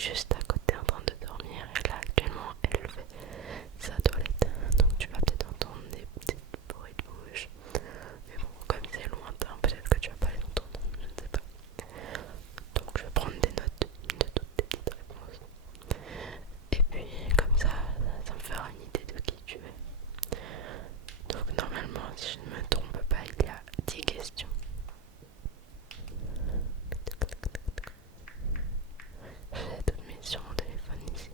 juste à côté en train de dormir et là actuellement elle fait sa toilette. Donc tu vas peut-être entendre des petits bruits de bouche. Mais bon, comme c'est lointain, peut-être que tu vas pas les entendre, je ne sais pas. Donc je vais prendre des notes de toutes tes petites réponses. Et puis comme ça me fera une idée de qui tu es. Donc normalement, si je ne me trompe pas, il y a 10 questions. J'ai toutes mes sur mon téléphone ici.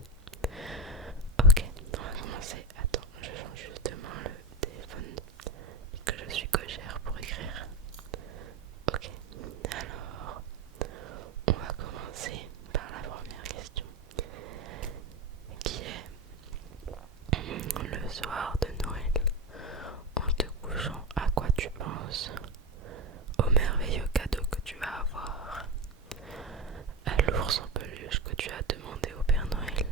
Ok, on va commencer. Attends, je change justement le téléphone puisque je suis gauchère pour écrire. Ok, alors on va commencer par la première question qui est le soir de Noël, en te couchant, à quoi tu penses? Au merveilleux cadeau que tu vas avoir, à l'ours en peluche que tu as demandé au Père Noël,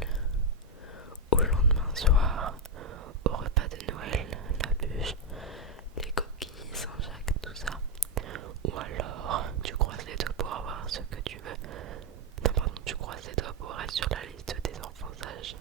au lendemain soir, au repas de Noël, la bûche, les coquilles, Saint-Jacques, tout ça. Ou alors, tu croises les doigts pour avoir ce que tu veux. Non, pardon, tu croises les doigts pour être sur la liste des enfants sages.